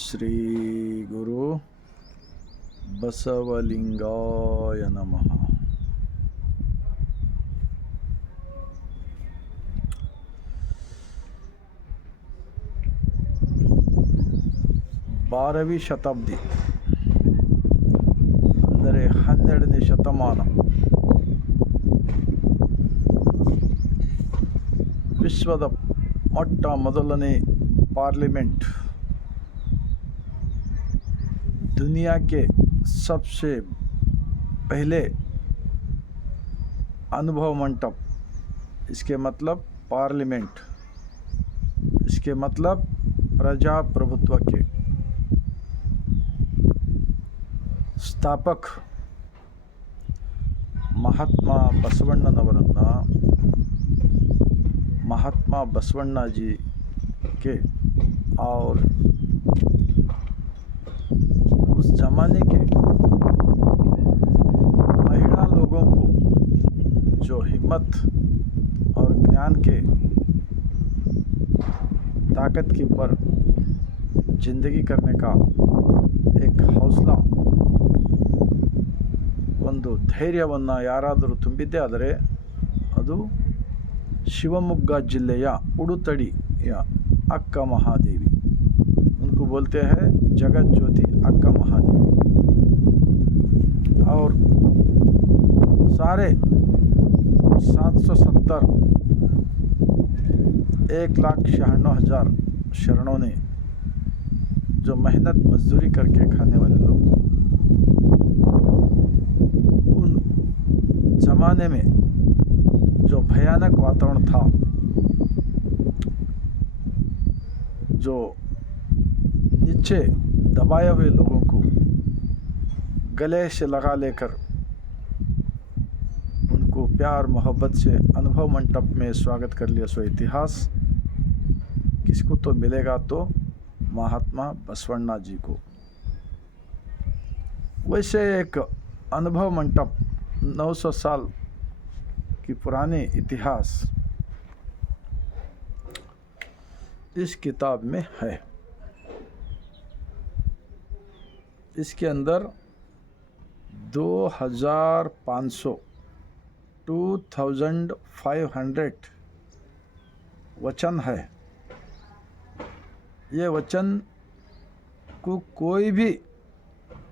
ಶ್ರೀ ಗುರು ಬಸವಲಿಂಗಾಯ ನಮಃ. ಬಾರವಿ ಶತಾಬ್ದಿ ಅಂದರೆ 12ನೇ ಶತಮಾನ, ವಿಶ್ವದ ಮೊಟ್ಟ ಮೊದಲನೇ पार्लियामेंट, दुनिया के सबसे पहले अनुभव मंडप, इसके मतलब पार्लियामेंट, इसके मतलब प्रजाप्रभुत्व के ಸ್ಥಾಪಕ महात्मा बसवಣ್ಣನವರನ್ನ महात्मा बसवಣ್ಣ जी के और उस ज़माने के महिला लोगों को जो हिम्मत और ज्ञान के ताकत के ऊपर ज़िंदगी करने का एक हौसला, ಒಂದು ಧೈರ್ಯವನ್ನು ಯಾರಾದರೂ ತುಂಬಿದ್ದೇ ಆದರೆ ಅದು ಶಿವಮೊಗ್ಗ ಜಿಲ್ಲೆಯ ಉಡುತಡಿಯ अक्का महादेवी, उनको बोलते हैं जगत ज्योति अक्का महादेवी। और सारे 770 1,96,000 शरणों ने, जो मेहनत मजदूरी करके खाने वाले लोग, उन ज़माने में जो भयानक वातावरण था, जो नीचे दबाए हुए लोगों को गले से लगा लेकर उनको प्यार मोहब्बत से अनुभव मंडप में स्वागत कर लिया, सो इतिहास किसको तो मिलेगा तो महात्मा बसवण्णा जी को। वैसे एक अनुभव मंडप 900 साल की पुरानी इतिहास इस किताब में है। इसके अंदर 2500 वचन है। ये वचन को कोई भी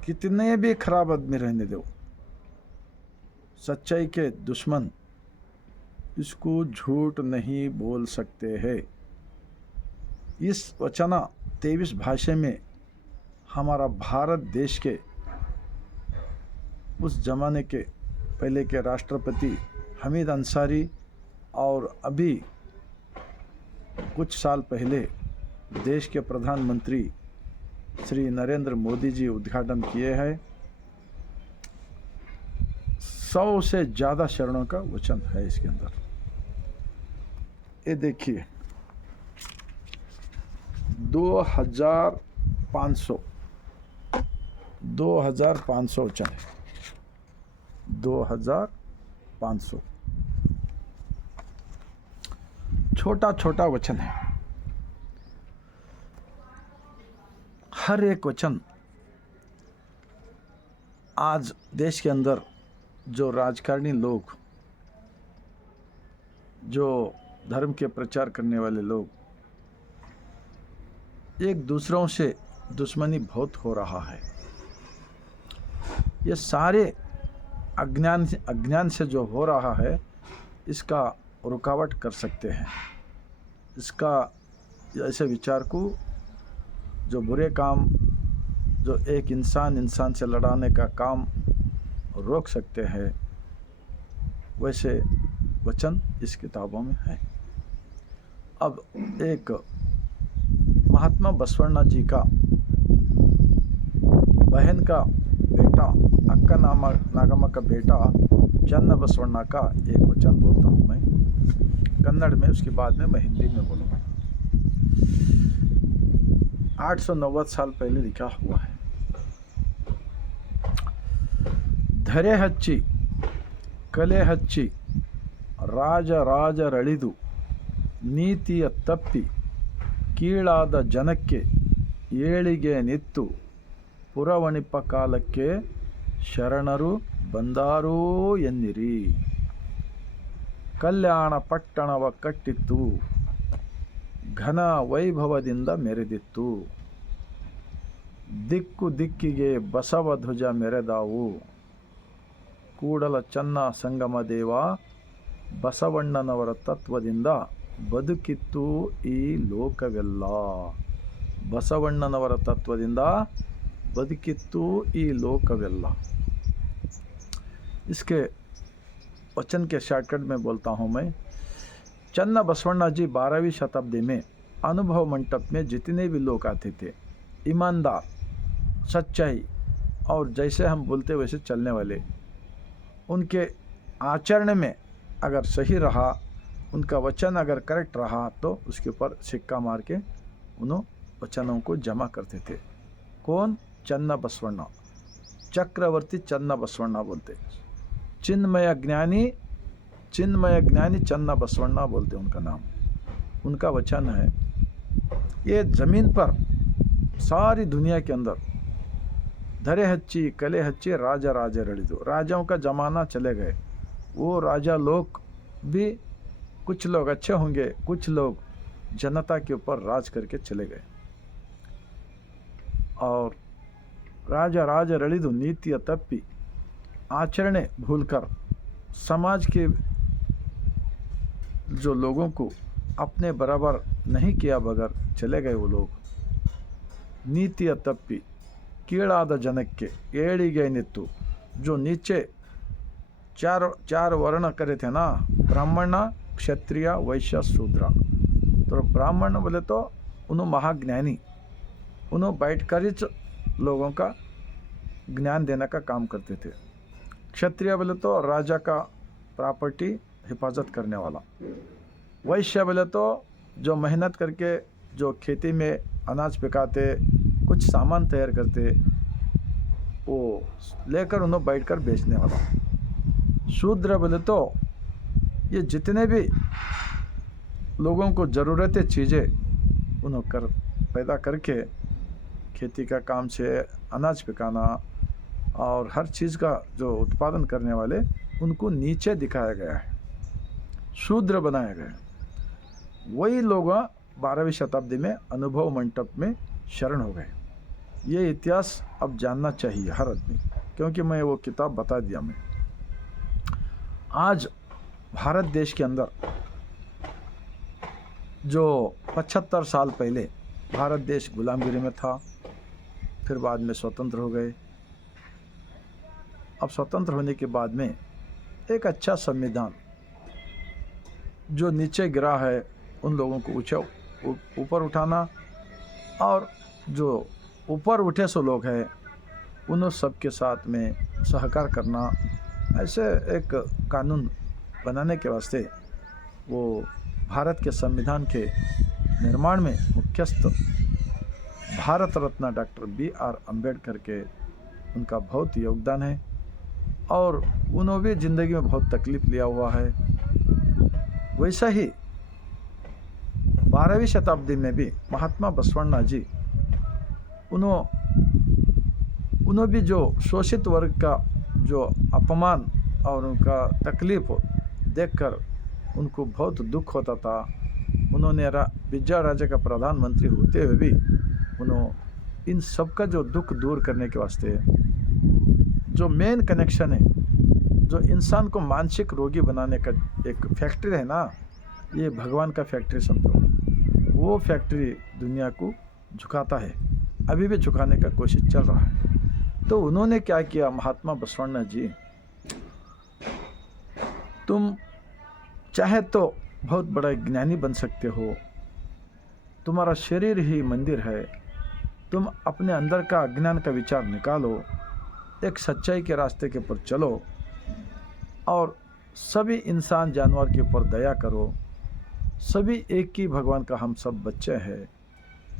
कितने भी खराब आदमी रहने दो, सच्चाई के दुश्मन इसको झूठ नहीं बोल सकते हैं। इस वचना 23 भाषा में हमारा भारत देश के उस ज़माने के पहले के राष्ट्रपति हमीद अंसारी और अभी कुछ साल पहले देश के प्रधानमंत्री श्री नरेंद्र मोदी जी उद्घाटन किए हैं। 100 से ज़्यादा शरणों का वचन है इसके अंदर। ये देखिए 2500 वचन है। 2500 छोटा छोटा वचन है। हर एक वचन आज देश के अंदर जो राजकारणी लोग, जो धर्म के प्रचार करने वाले लोग, एक दूसरों से दुश्मनी बहुत हो रहा है। ये सारे अज्ञान से जो हो रहा है, इसका रुकावट कर सकते हैं। इसका ऐसे विचार को, जो बुरे काम, जो एक इंसान से लड़ाने का काम रोक सकते हैं, वैसे वचन इस किताबों में है। अब एक महात्मा बसवण्णा जी का बहन का बेटा, अक्का नागम्म का बेटा चन्न बसवण्णा का एक वचन बोलता हूँ मैं कन्नड़ में, उसके बाद में मैं हिंदी में बोलूँगा। 890 साल पहले लिखा हुआ है। धरे हच्ची कले हच्ची ರಾಜರಳಿದು ನೀತಿಯ ತಪ್ಪಿ ಕೀಳಾದ ಜನಕ್ಕೆ ಏಳಿಗೆ ನಿತ್ತು ಪುರವಣಿಪ ಕಾಲಕ್ಕೆ ಶರಣರು ಬಂದಾರೋ ಎನ್ನಿರಿ. ಕಲ್ಯಾಣ ಪಟ್ಟಣವ ಕಟ್ಟಿತ್ತು, ಘನ ವೈಭವದಿಂದ ಮೆರೆದಿತ್ತು. ದಿಕ್ಕು ದಿಕ್ಕಿಗೆ ಬಸವ ಧ್ವಜ ಮೆರೆದಾವು. ಕೂಡಲ ಚನ್ನ ಸಂಗಮ ದೇವ ಬಸವಣ್ಣನವರ ತತ್ವದಿಂದ ಬದುಕಿತ್ತು ಈ ಲೋಕವೆಲ್ಲ. ಬಸವಣ್ಣನವರ ತತ್ವದಿಂದ ಬದುಕಿತ್ತು ಈ लोकवेल्ल. इसके वचन के शॉर्टकट में बोलता हूँ मैं. चन्ना बसवण्णा जी 12वीं शताब्दी में अनुभव मंडप में जितने भी लोग आते थे, ईमानदार, सच्चाई और जैसे हम बोलते वैसे चलने वाले, उनके आचरण में अगर सही रहा, उनका वचन अगर करेक्ट रहा तो उसके ऊपर सिक्का मार के उन वचनों को जमा करते थे. कौन? चन्ना बसवण्णा, चक्रवर्ती चन्ना बसवण्णा बोलते. चिन्मय ज्ञानी चन्ना बसवण्णा बोलते उनका नाम. उनका वचन है, ये ज़मीन पर सारी दुनिया के अंदर धरे हच्ची कले हच्ची राजा राजा रड़िदो. राजाओं का ज़माना चले गए. वो राजा लोग भी, कुछ लोग अच्छे होंगे, कुछ लोग जनता के ऊपर राज करके चले गए. और राजा राजा रड़िदु नीतिय तप्पी आचरणे भूलकर समाज के जो लोगों को अपने बराबर नहीं किया बगैर चले गए वो लोग. नीतिय तप्पी कीड़ाद जनक्के ಏಳಿಗೆ नित्तु. जो नीचे चार वर्ण करे थे ना, ब्राह्मण क्षत्रिय वैश्य शूद्र. तो ब्राह्मण बोले तो उन्होंने महाज्ञानी, उन्होंने बैठकर ही लोगों का ज्ञान देने का काम करते थे. क्षत्रिय बोले तो राजा का प्रॉपर्टी हिफाजत करने वाला. वैश्य बोले तो जो मेहनत करके जो खेती में अनाज पिकाते, कुछ सामान तैयार करते, वो लेकर उन्हें बैठकर बेचने वाला. शूद्र बोले तो ये जितने भी लोगों को ज़रूरत चीज़ें उन्हें पैदा करके खेती का काम से अनाज पिकाना और हर चीज़ का जो उत्पादन करने वाले, उनको नीचे दिखाया गया है, शूद्र बनाया गया है. वही लोग 12वीं शताब्दी में अनुभव मंडप में शरण हो गए. ये इतिहास अब जानना चाहिए हर आदमी, क्योंकि मैं वो किताब बता दिया. मैं आज भारत देश के अंदर जो 75 साल पहले भारत देश गुलामगिरी में था, फिर बाद में स्वतंत्र हो गए. अब स्वतंत्र होने के बाद में एक अच्छा संविधान, जो नीचे गिरा है उन लोगों को ऊपर उठाना, और जो ऊपर उठे सो लोग हैं उन सबके साथ में सहकार करना, ऐसे एक कानून बनाने के वास्ते वो भारत के संविधान के निर्माण में मुख्यस्थ भारत रत्न डॉक्टर B.R. अम्बेडकर के उनका बहुत योगदान है. और उन्होंने भी ज़िंदगी में बहुत तकलीफ़ लिया हुआ है. वैसा ही 12वीं शताब्दी में भी महात्मा बसवण्णा जी, उन्होंने भी जो शोषित वर्ग का जो अपमान और उनका तकलीफ़ देखकर उनको बहुत दुख होता था. उन्होंने विजय राजा का प्रधानमंत्री होते हुए भी उन्होंने इन सब का जो दुख दूर करने के वास्ते जो मेन कनेक्शन है, जो इंसान को मानसिक रोगी बनाने का एक फैक्ट्री है ना, ये भगवान का फैक्ट्री समझो, वो फैक्ट्री दुनिया को झुकाता है, अभी भी झुकाने का कोशिश चल रहा है. तो उन्होंने क्या किया, महात्मा बसवण्णा जी, तुम चाहे तो बहुत बड़ा ज्ञानी बन सकते हो, तुम्हारा शरीर ही मंदिर है, तुम अपने अंदर का अज्ञान का विचार निकालो, एक सच्चाई के रास्ते के ऊपर चलो, और सभी इंसान जानवर के ऊपर दया करो, सभी एक ही भगवान का हम सब बच्चे हैं,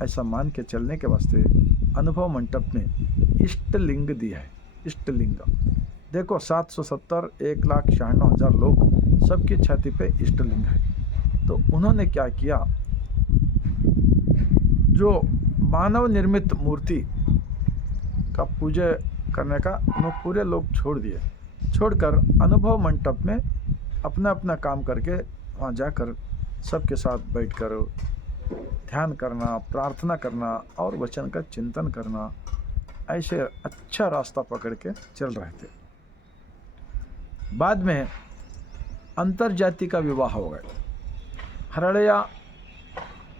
ऐसा मान के चलने के वास्ते अनुभव मंडप में इष्टलिंग दिया है. इष्टलिंग देखो, 770 1,96,000 लोग, सबकी छाती पे इष्टलिंग है. तो उन्होंने क्या किया, जो मानव निर्मित मूर्ति का पूजा करने का उन्होंने पूरे लोग छोड़ दिए, छोड़कर अनुभव मंडप में अपना अपना काम करके वहाँ जाकर सबके साथ बैठकर ध्यान करना, प्रार्थना करना और वचन का चिंतन करना, ऐसे अच्छा रास्ता पकड़ के चल रहे थे। बाद में अंतर्जाति का विवाह हो गया। हरड़िया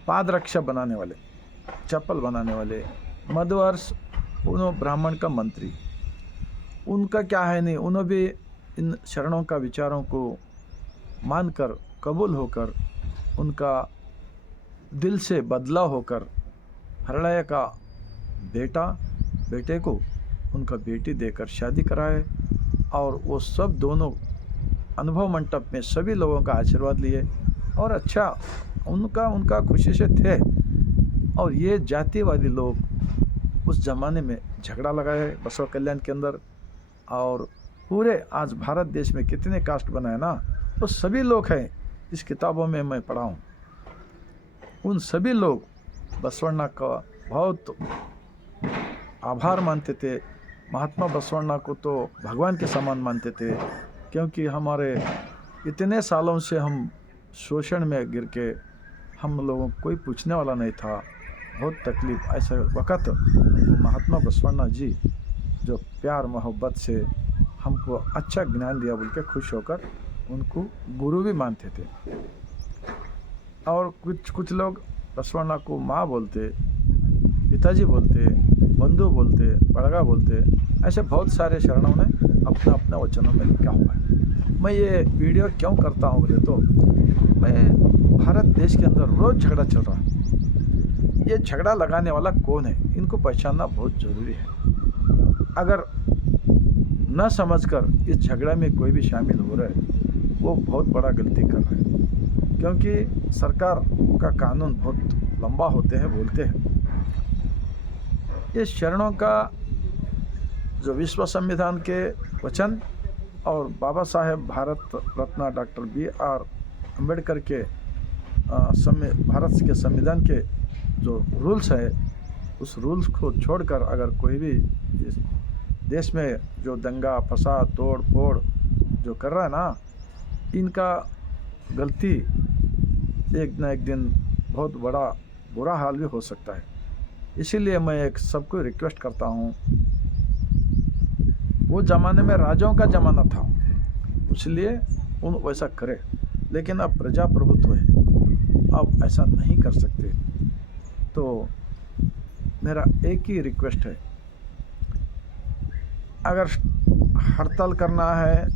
पाद रक्षा बनाने वाले, चप्पल बनाने वाले, मधुवर्ष उन्होंने ब्राह्मण का मंत्री, उनका क्या है नहीं, उन्होंने भी इन शरणों का विचारों को मानकर कबूल होकर उनका दिल से बदलाव होकर हरड़िया का बेटे को उनका बेटी देकर शादी कराए और वो सब दोनों अनुभव मंडप में सभी लोगों का आशीर्वाद लिए और अच्छा उनका खुशी से थे। और ये जातिवादी लोग उस ज़माने में झगड़ा लगाए बसव कल्याण के अंदर, और पूरे आज भारत देश में कितने कास्ट बनाए ना, वो सभी लोग हैं इस किताबों में मैं पढ़ा हूँ। उन सभी लोग बसवण्णा का बहुत आभार मानते थे। महात्मा बसवण्णा को तो भगवान के समान मानते थे, क्योंकि हमारे इतने सालों से हम शोषण में गिर के हम लोगों को कोई पूछने वाला नहीं था, बहुत तकलीफ। ऐसे वक़्त महात्मा बसवण्णा जी जो प्यार मोहब्बत से हमको अच्छा ज्ञान दिया बोल के खुश होकर उनको गुरु भी मानते थे। और कुछ लोग बसवण्णा को माँ बोलते, पिताजी बोलते, बंधु बोलते, बड़गा बोलते, ऐसे बहुत सारे शरणों ने अपना अपना वचनों में लिखा हुआ है। मैं ये वीडियो क्यों करता हूँ बोले तो मैं भारत देश के अंदर रोज़ झगड़ा चल रहा है। ये झगड़ा लगाने वाला कौन है, इनको पहचानना बहुत ज़रूरी है। अगर न समझकर इस झगड़ा में कोई भी शामिल हो रहा है वो बहुत बड़ा गलती कर रहा है, क्योंकि सरकार का कानून बहुत लंबा होते हैं बोलते हैं। ये शरणों का जो विश्व संविधान के वचन और बाबा साहेब भारत रत्न डॉक्टर B.R. अम्बेडकर के भारत के संविधान के जो रूल्स है, उस रूल्स को छोड़कर अगर कोई भी इस देश में जो दंगा फसाद तोड़ फोड़ जो कर रहा है ना, इनका गलती एक न एक दिन बहुत बड़ा बुरा हाल भी हो सकता है। इसीलिए मैं एक सबको रिक्वेस्ट करता हूँ, वो ज़माने में राजाओं का ज़माना था इसलिए उन वैसा करे, लेकिन अब प्रजाप्रभुत्व है, अब ऐसा नहीं कर सकते। तो मेरा एक ही रिक्वेस्ट है, अगर हड़ताल करना है,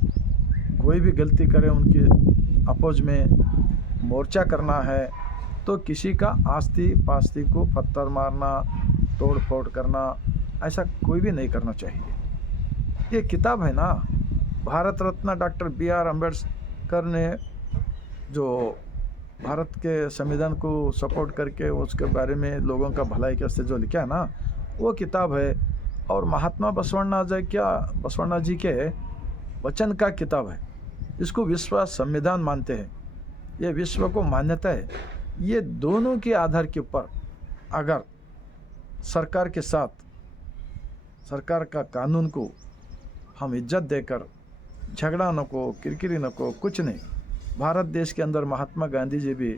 कोई भी गलती करे उनकी अपोज में मोर्चा करना है, तो किसी का आस्ती पास्ती को पत्थर मारना, तोड़ फोड़ करना, ऐसा कोई भी नहीं करना चाहिए। ये किताब है ना, भारत रत्न डॉक्टर B.R. अम्बेडकर ने जो भारत के संविधान को सपोर्ट करके उसके बारे में लोगों का भलाई के वास्ते जो लिखा है ना, वो किताब है। और महात्मा बसवण्णा जी के वचन का किताब है। इसको विश्व संविधान मानते हैं, ये विश्व को मान्यता है। ये दोनों के आधार के ऊपर अगर सरकार के साथ सरकार का कानून को हम इज्जत देकर झगड़ा न को, किरकिरी न को, कुछ नहीं। भारत देश के अंदर महात्मा गांधी जी भी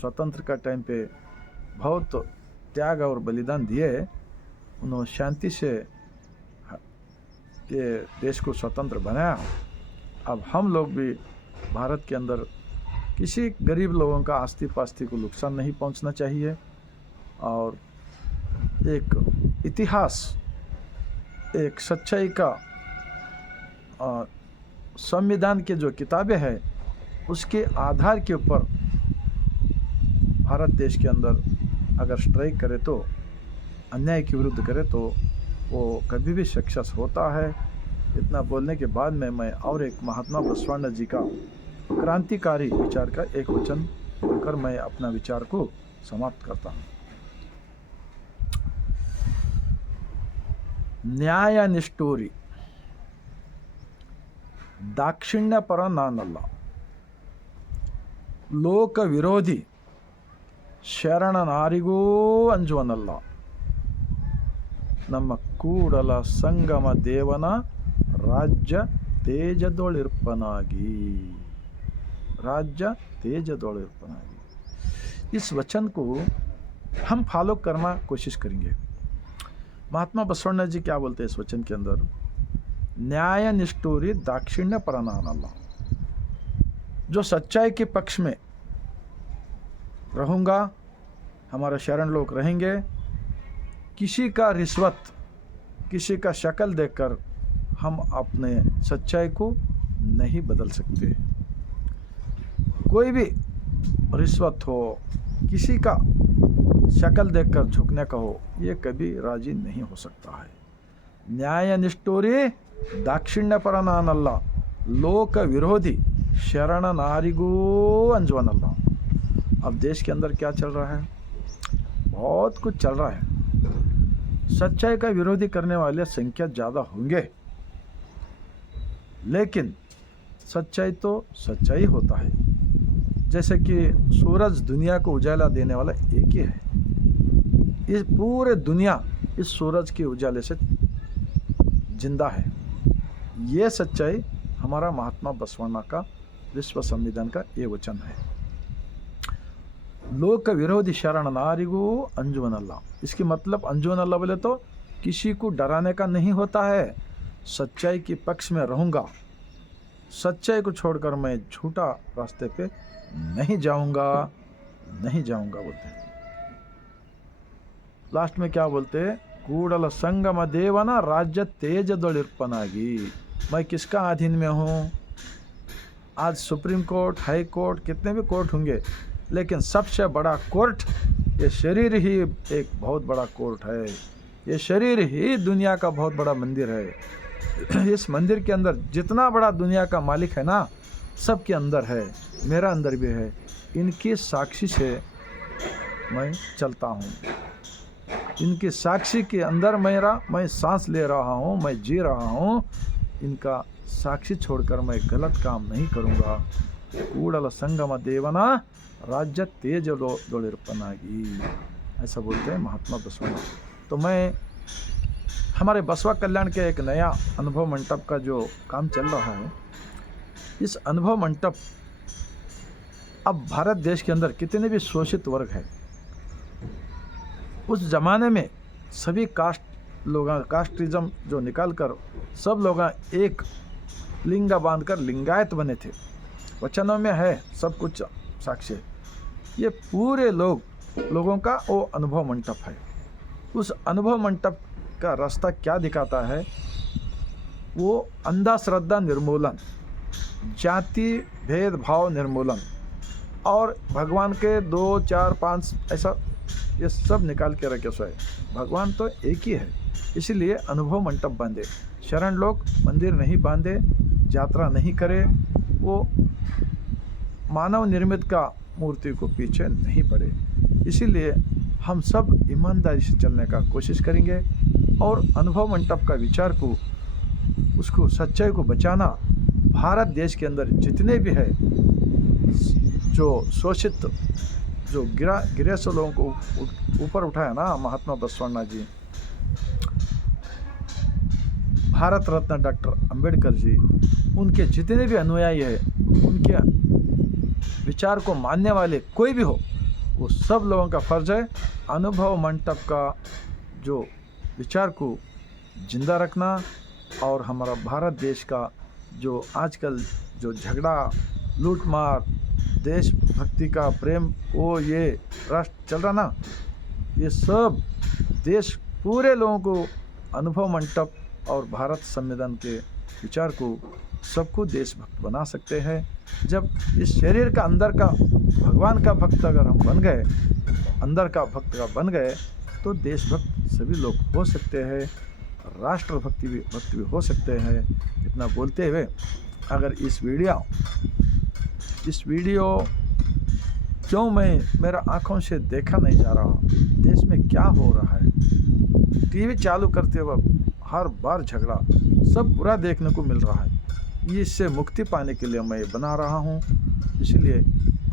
स्वतंत्र का टाइम पे बहुत त्याग और बलिदान दिए। उन्होंने शांति से ये देश को स्वतंत्र बनाया। अब हम लोग भी भारत के अंदर किसी गरीब लोगों का आस्ती पास्ती को नुकसान नहीं पहुंचना चाहिए। और एक इतिहास, एक सच्चाई का संविधान के जो किताबें हैं उसके आधार के ऊपर भारत देश के अंदर अगर स्ट्राइक करे तो, अन्याय के विरुद्ध करे तो वो कभी भी सक्सेस होता है। इतना बोलने के बाद में मैं और एक महात्मा बसवण्णा जी का क्रांतिकारी विचार का एक वचन बोलकर मैं अपना विचार को समाप्त करता हूँ। ನ್ಯಾಯ ನಿಷ್ಠೂರಿ ದಾಕ್ಷಿಣ್ಯ ಪರ ನಾನಲ್ಲ, ಲೋಕ ವಿರೋಧಿ ಶರಣನಾರಿಗೂ ಅಂಜುವನಲ್ಲ. ನಮ್ಮ ಕೂಡಲ ಸಂಗಮ ದೇವನ ರಾಜ್ಯ तेजदोलिर्पनागी, राज्य तेजदोलिर्पनागी। इस वचन को हम फॉलो करना कोशिश करेंगे। महात्मा बसवण्ण जी क्या बोलते हैं इस वचन के अंदर? न्याय निष्ठुरी दाक्षिण्य परनानल्ला, जो सच्चाई के पक्ष में रहूँगा, हमारे शरण लोग रहेंगे, किसी का रिश्वत, किसी का शक्ल देखकर हम अपने सच्चाई को नहीं बदल सकते। कोई भी रिश्वत हो, किसी का शक्ल देखकर झुकने का हो, ये कभी राजी नहीं हो सकता है। न्याय निष्ठुरी दाक्षिण्य परनानल्ल, लोक विरोधी शरण नारिगू अंजवनल्ल। अब देश के अंदर क्या चल रहा है? बहुत कुछ चल रहा है। सच्चाई का विरोधी करने वाले संख्या ज़्यादा होंगे, लेकिन सच्चाई तो सच्चाई होता है। जैसे कि सूरज दुनिया को उजाला देने वाला एक ही है। इस पूरे दुनिया इस सूरज के उजाले से जिंदा है। ये सच्चाई हमारा महात्मा बसवण्ण का विश्व संविधान का ये वचन है। लोक विरोधी शरण नारिगू अंजुवनल्ला, इसकी मतलब अंजुवनल्ला बोले तो किसी को डराने का नहीं होता है। सच्चाई के पक्ष में रहूँगा, सच्चाई को छोड़कर मैं झूठा रास्ते पे नहीं जाऊँगा बोलते हैं। लास्ट में क्या बोलते हैं? कूडल संगम देवना राज्य तेजदोलिर्पनागी। मैं किसका अधीन में हूँ? आज सुप्रीम कोर्ट, हाई कोर्ट, कितने भी कोर्ट होंगे, लेकिन सबसे बड़ा कोर्ट ये शरीर ही एक बहुत बड़ा कोर्ट है। ये शरीर ही दुनिया का बहुत बड़ा मंदिर है। इस मंदिर के अंदर जितना बड़ा दुनिया का मालिक है ना, सब के अंदर है, मेरा अंदर भी है। इनकी साक्षी से मैं चलता हूँ, इनकी साक्षी के अंदर मैं सांस ले रहा हूँ, मैं जी रहा हूँ। इनका साक्षी छोड़कर मैं गलत काम नहीं करूँगा। कूडल संगम देवना राज्य तेजदोलिर्पनागी, ऐसा बोलते हैं महात्मा बसवण्ण। तो मैं हमारे बसवा कल्याण के एक नया अनुभव मंडप का जो काम चल रहा है, इस अनुभव मंडप अब भारत देश के अंदर कितने भी शोषित वर्ग है, उस जमाने में सभी कास्टिज्म जो निकाल कर सब लोग एक लिंगा बांधकर लिंगायत बने थे। वचनों में है सब कुछ साक्ष्य। ये पूरे लोगों का वो अनुभव मंडप है। उस अनुभव मंडप का रास्ता क्या दिखाता है? वो अंधश्रद्धा निर्मूलन, जाति भेदभाव निर्मूलन और भगवान के 2, 4, 5 ऐसा ये सब निकाल के रखे सो है। भगवान तो एक ही है, इसलिए अनुभव मंडप बांधे। शरण लोग मंदिर नहीं बांधे, यात्रा नहीं करे, वो मानव निर्मित का मूर्ति को पीछे नहीं पड़े। इसीलिए हम सब ईमानदारी से चलने का कोशिश करेंगे और अनुभव मंडप का विचार को, उसको सच्चाई को बचाना। भारत देश के अंदर जितने भी है जो शोषित, जो गिरे से लोगों को ऊपर उठाया ना महात्मा बसवण्ण जी, भारत रत्न डॉक्टर अंबेडकर जी, उनके जितने भी अनुयायी है, उनके विचार को मानने वाले कोई भी हो, वो सब लोगों का फर्ज है अनुभव मंडप का जो विचार को जिंदा रखना। और हमारा भारत देश का जो आजकल जो झगड़ा, लूटमार, देशभक्ति का प्रेम, वो ये राष्ट्र चल रहा ना, ये सब देश पूरे लोगों को अनुभव मंडप और भारत संविधान के विचार को सबको देशभक्त बना सकते हैं। जब इस शरीर का अंदर का भगवान का भक्त अगर हम बन गए, अंदर का भक्त का बन गए, तो देशभक्त सभी लोग हो सकते हैं, राष्ट्रभक्ति भी हो सकते हैं। इतना बोलते हुए अगर इस वीडियो क्यों मेरा आँखों से देखा नहीं जा रहा, देश में क्या हो रहा है, टीवी चालू करते वक्त हर बार झगड़ा, सब बुरा देखने को मिल रहा है। इससे मुक्ति पाने के लिए मैं ये बना रहा हूँ। इसलिए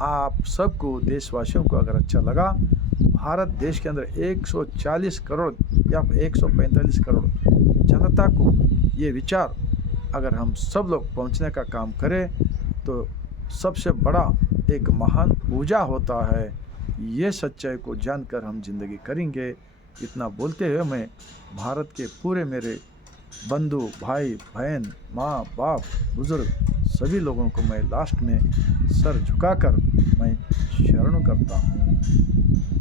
आप सबको, देशवासियों को अगर अच्छा लगा भारत देश के अंदर 140 करोड़ या 145 करोड़ जनता को ये विचार अगर हम सब लोग पहुंचने का काम करें तो सबसे बड़ा एक महान पूजा होता है। ये सच्चाई को जानकर हम जिंदगी करेंगे। इतना बोलते हुए मैं भारत के पूरे मेरे बंधु भाई बहन माँ बाप बुजुर्ग सभी लोगों को मैं लास्ट में सर झुकाकर मैं शरण करता हूँ।